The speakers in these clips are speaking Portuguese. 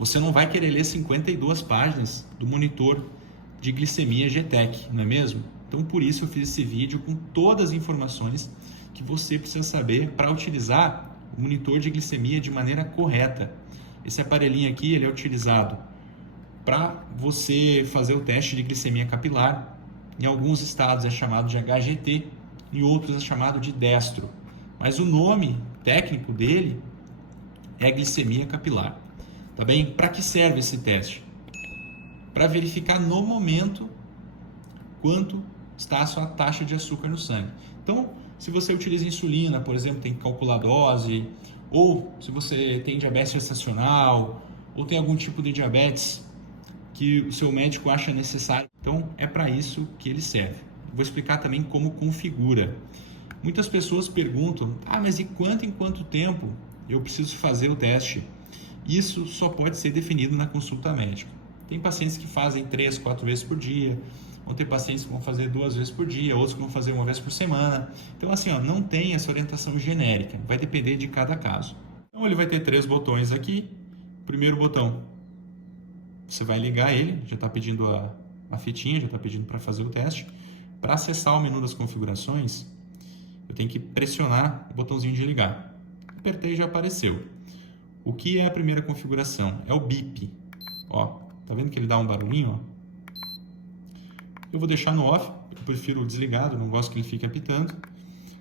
você não vai querer ler 52 páginas do monitor de glicemia GTEC, não é mesmo? Então, por isso eu fiz esse vídeo com todas as informações que você precisa saber para utilizar o monitor de glicemia de maneira correta. Esse aparelhinho aqui, ele é utilizado para você fazer o teste de glicemia capilar. Em alguns estados é chamado de HGT, em outros é chamado de destro. Mas o nome técnico dele é glicemia capilar. Tá bem? Para que serve esse teste? Para verificar no momento quanto está a sua taxa de açúcar no sangue. Então, se você utiliza insulina, por exemplo, tem que calcular a dose, ou se você tem diabetes gestacional, ou tem algum tipo de diabetes que o seu médico acha necessário, então é para isso que ele serve. Vou explicar também como configura. Muitas pessoas perguntam, mas e em quanto tempo eu preciso fazer o teste? Isso só pode ser definido na consulta médica. Tem pacientes que fazem 3, 4 vezes por dia, vão ter pacientes que vão fazer 2 vezes por dia, outros que vão fazer 1 vez por semana. Então, assim, não tem essa orientação genérica, vai depender de cada caso. Então, ele vai ter 3 botões aqui. Primeiro botão, você vai ligar ele, já está pedindo a fitinha, já está pedindo para fazer o teste. Para acessar o menu das configurações, eu tenho que pressionar o botãozinho de ligar. Apertei e já apareceu. O que é a primeira configuração? É o bip. Ó, tá vendo que ele dá um barulhinho? Ó? Eu vou deixar no off, eu prefiro desligado, não gosto que ele fique apitando.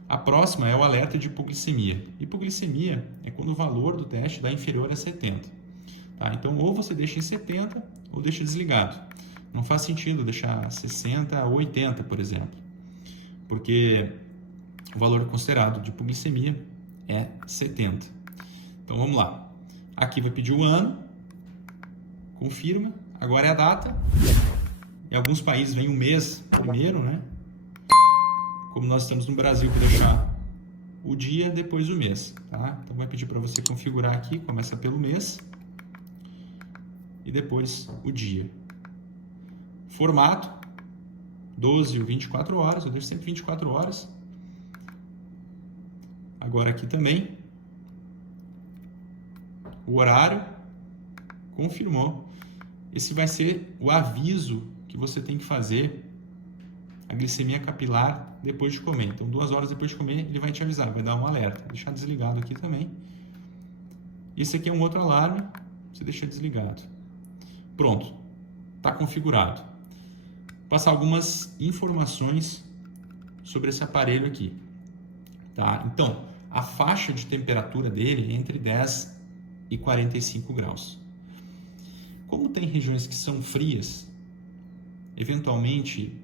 A próxima é o alerta de hipoglicemia. Hipoglicemia é quando o valor do teste dá inferior a 70. Tá? Então, ou você deixa em 70 ou deixa desligado. Não faz sentido deixar 60 ou 80, por exemplo, porque o valor considerado de hipoglicemia é 70. Então, vamos lá. Aqui vai pedir o ano, confirma, agora é a data. Em alguns países vem o mês primeiro, né? Como nós estamos no Brasil, vou deixar o dia, depois o mês, tá? Então, vai pedir para você configurar aqui, começa pelo mês e depois o dia. Formato, 12 ou 24 horas, eu deixo sempre 24 horas. Agora aqui também, o horário, confirmou. Esse vai ser o aviso que você tem que fazer a glicemia capilar depois de comer. Então, 2 horas depois de comer, ele vai te avisar, vai dar um alerta. Vou deixar desligado aqui também. Esse aqui é um outro alarme, você deixa desligado. Pronto, está configurado. Vou passar algumas informações sobre esse aparelho aqui. Tá? Então, a faixa de temperatura dele é entre 10 e 45 graus. Como tem regiões que são frias, eventualmente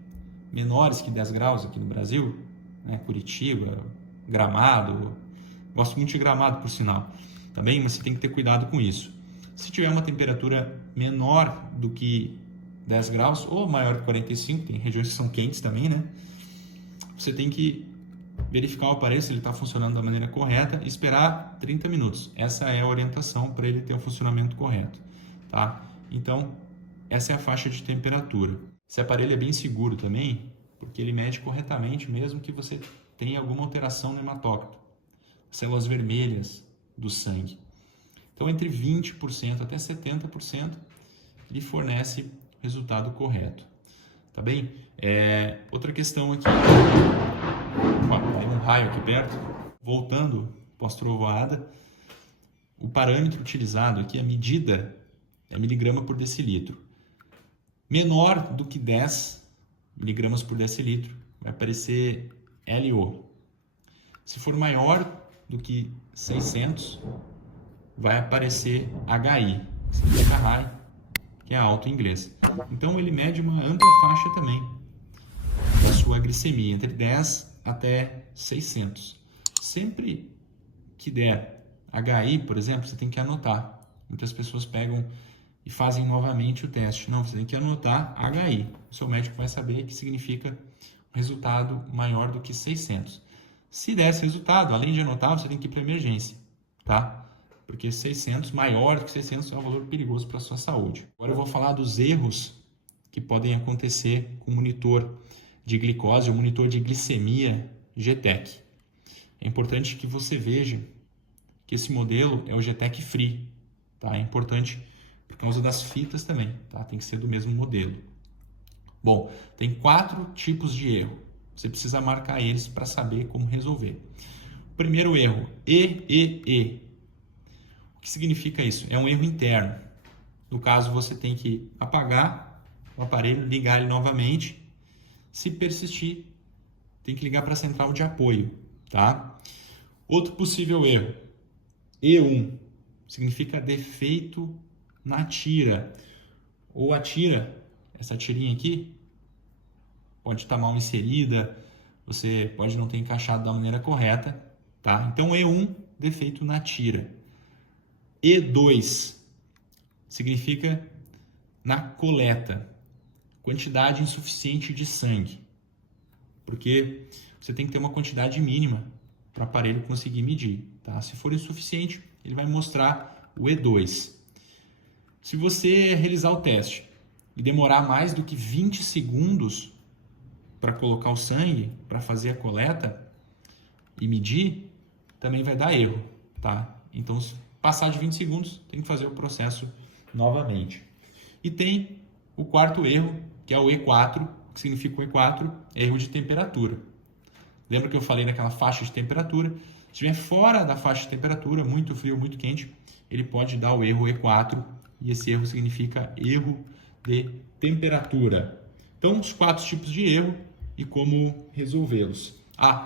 menores que 10 graus aqui no Brasil, né? Curitiba, Gramado, gosto muito de Gramado por sinal, também, mas você tem que ter cuidado com isso. Se tiver uma temperatura menor do que 10 graus ou maior que 45, tem regiões que são quentes também, né? Você tem que verificar o aparelho se ele está funcionando da maneira correta e esperar 30 minutos. Essa é a orientação para ele ter um funcionamento correto, tá? Então, essa é a faixa de temperatura. Esse aparelho é bem seguro também, porque ele mede corretamente mesmo que você tenha alguma alteração no hematócrito, células vermelhas do sangue. Então, entre 20% até 70%, ele fornece resultado correto. Tá bem? Outra questão aqui. Tem um raio aqui perto. Voltando pós-trovoada, o parâmetro utilizado aqui, a medida, é miligrama por decilitro. Menor do que 10 miligramas por decilitro, vai aparecer LO. Se for maior do que 600, vai aparecer HI, significa high, que é alto em inglês. Então, ele mede uma ampla faixa também da sua glicemia, entre 10 até 600. Sempre que der HI, por exemplo, você tem que anotar. Muitas pessoas pegam e fazem novamente o teste. Não, você tem que anotar HI. O seu médico vai saber que significa um resultado maior do que 600. Se der esse resultado, além de anotar, você tem que ir para emergência, tá? Porque 600, maior do que 600, é um valor perigoso para a sua saúde. Agora eu vou falar dos erros que podem acontecer com o monitor de glicose, o monitor de glicemia GTEC. É importante que você veja que esse modelo é o GTEC Free, tá? É importante causa das fitas também, tá? Tem que ser do mesmo modelo. Bom, tem 4 tipos de erro. Você precisa marcar eles para saber como resolver. Primeiro erro, E. O que significa isso? É um erro interno. No caso, você tem que apagar o aparelho, ligar ele novamente. Se persistir, tem que ligar para a central de apoio, tá? Outro possível erro, E1, significa defeito na tira. Ou a tira, essa tirinha aqui, pode estar mal inserida, você pode não ter encaixado da maneira correta, tá? Então, E1, defeito na tira. E2, significa na coleta, quantidade insuficiente de sangue, porque você tem que ter uma quantidade mínima para o aparelho conseguir medir, tá? Se for insuficiente, ele vai mostrar o E2. Se você realizar o teste e demorar mais do que 20 segundos para colocar o sangue, para fazer a coleta e medir, também vai dar erro, tá? Então, se passar de 20 segundos, tem que fazer o processo novamente. E tem o quarto erro, que é o E4, que significa o E4, erro de temperatura. Lembra que eu falei naquela faixa de temperatura? Se estiver fora da faixa de temperatura, muito frio, muito quente, ele pode dar o erro E4, e esse erro significa erro de temperatura. Então, os 4 tipos de erro e como resolvê-los.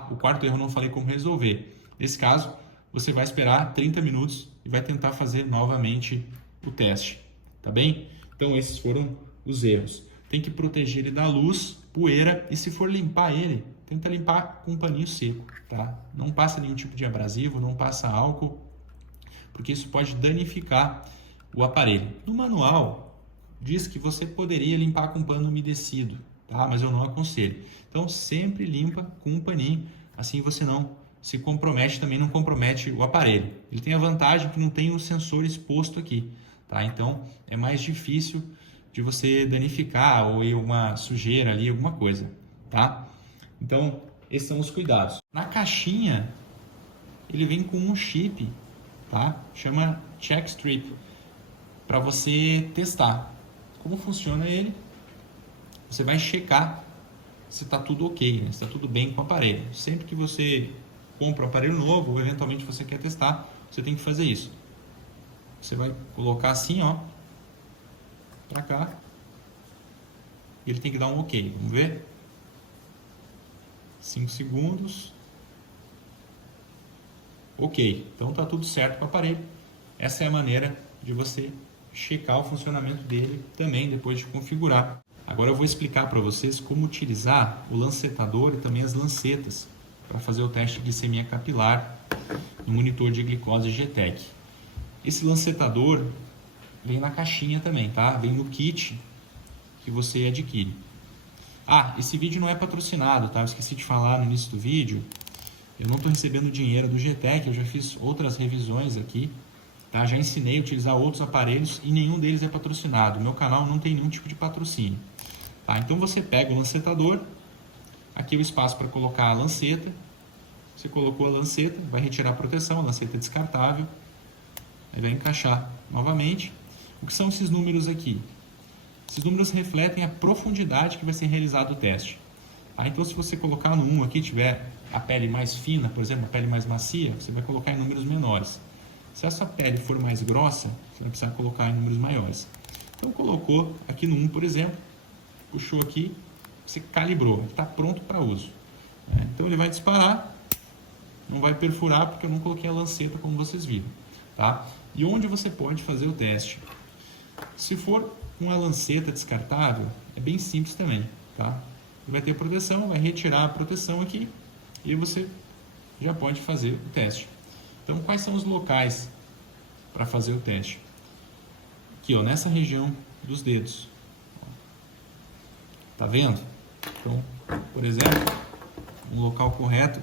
O quarto erro eu não falei como resolver. Nesse caso, você vai esperar 30 minutos e vai tentar fazer novamente o teste, tá bem? Então, esses foram os erros. Tem que proteger ele da luz, poeira, e se for limpar ele, tenta limpar com um paninho seco, tá? Não passa nenhum tipo de abrasivo, não passa álcool, porque isso pode danificar o aparelho. No manual, diz que você poderia limpar com pano umedecido, tá? Mas eu não aconselho. Então, sempre limpa com um paninho, assim você não se compromete, também não compromete o aparelho. Ele tem a vantagem que não tem o sensor exposto aqui, tá? Então, é mais difícil de você danificar ou ir uma sujeira ali, alguma coisa, tá? Então, esses são os cuidados. Na caixinha, ele vem com um chip, tá? Chama Check Strip, para você testar. Como funciona ele? Você vai checar se está tudo ok, né? Se está tudo bem com o aparelho. Sempre que você compra um aparelho novo ou eventualmente você quer testar, você tem que fazer isso. Você vai colocar assim, ó, para cá, e ele tem que dar um ok. Vamos ver? 5 segundos. Ok, então tá tudo certo com o aparelho. Essa é a maneira de você checar o funcionamento dele também depois de configurar. Agora eu vou explicar para vocês como utilizar o lancetador e também as lancetas para fazer o teste de glicemia capilar no monitor de glicose GTEC. Esse lancetador vem na caixinha também, tá? Vem no kit que você adquire. Esse vídeo não é patrocinado, tá? Eu esqueci de falar no início do vídeo. Eu não estou recebendo dinheiro do GTEC, eu já fiz outras revisões aqui, tá? Já ensinei a utilizar outros aparelhos e nenhum deles é patrocinado. O meu canal não tem nenhum tipo de patrocínio. Tá? Então você pega o lancetador, aqui é o espaço para colocar a lanceta. Você colocou a lanceta, vai retirar a proteção, a lanceta é descartável. Aí vai encaixar novamente. O que são esses números aqui? Esses números refletem a profundidade que vai ser realizado o teste. Então, se você colocar no 1 aqui, tiver a pele mais fina, por exemplo, a pele mais macia, você vai colocar em números menores. Se essa pele for mais grossa, você vai precisar colocar em números maiores. Então, colocou aqui no 1, por exemplo, puxou aqui, você calibrou, está pronto para uso. Então, ele vai disparar, não vai perfurar, porque eu não coloquei a lanceta, como vocês viram. Tá? E onde você pode fazer o teste? Se for com a lanceta descartável, é bem simples também, tá? Vai ter proteção, vai retirar a proteção aqui e você já pode fazer o teste. Então, quais são os locais para fazer o teste? Aqui, ó, nessa região dos dedos. Tá vendo? Então, por exemplo, um local correto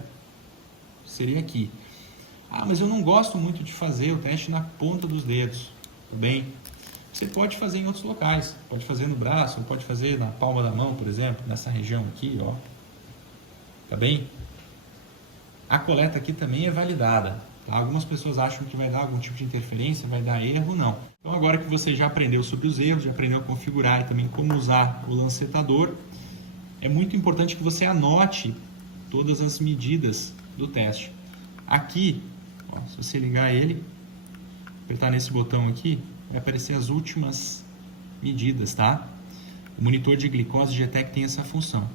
seria aqui. Mas eu não gosto muito de fazer o teste na ponta dos dedos. Tudo bem? Você pode fazer em outros locais. Pode fazer no braço, pode fazer na palma da mão, por exemplo, nessa região aqui, ó. Tá bem? A coleta aqui também é validada, Tá? Algumas pessoas acham que vai dar algum tipo de interferência, vai dar erro, não. Então agora que você já aprendeu sobre os erros, já aprendeu a configurar e também como usar o lancetador, é muito importante que você anote todas as medidas do teste. Aqui, ó, se você ligar ele, apertar nesse botão aqui, vai aparecer as últimas medidas, tá? O monitor de glicose GTEC tem essa função.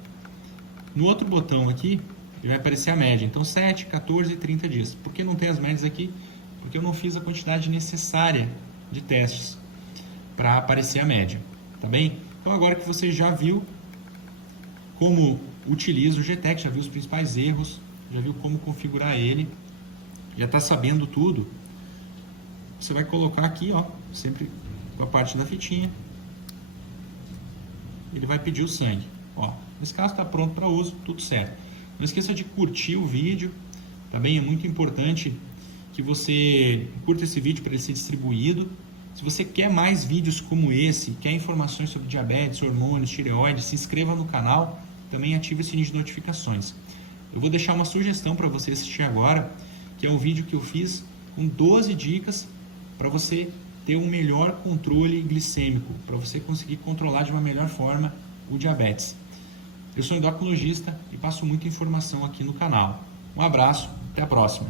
No outro botão aqui, ele vai aparecer a média. Então, 7, 14 e 30 dias. Por que não tem as médias aqui? Porque eu não fiz a quantidade necessária de testes para aparecer a média. Tá bem? Então, agora que você já viu como utiliza o GTEC, já viu os principais erros, já viu como configurar ele, já está sabendo tudo, você vai colocar aqui, ó, sempre com a parte da fitinha, ele vai pedir o sangue. Ó, nesse caso está pronto para uso, tudo certo. Não esqueça de curtir o vídeo, tá bem? É muito importante que você curta esse vídeo para ele ser distribuído. Se você quer mais vídeos como esse, quer informações sobre diabetes, hormônios, tireoide, se inscreva no canal, também ative o sininho de notificações. Eu vou deixar uma sugestão para você assistir agora, que é um vídeo que eu fiz com 12 dicas para você ter um melhor controle glicêmico, para você conseguir controlar de uma melhor forma o diabetes. Eu sou endocrinologista e passo muita informação aqui no canal. Um abraço, até a próxima.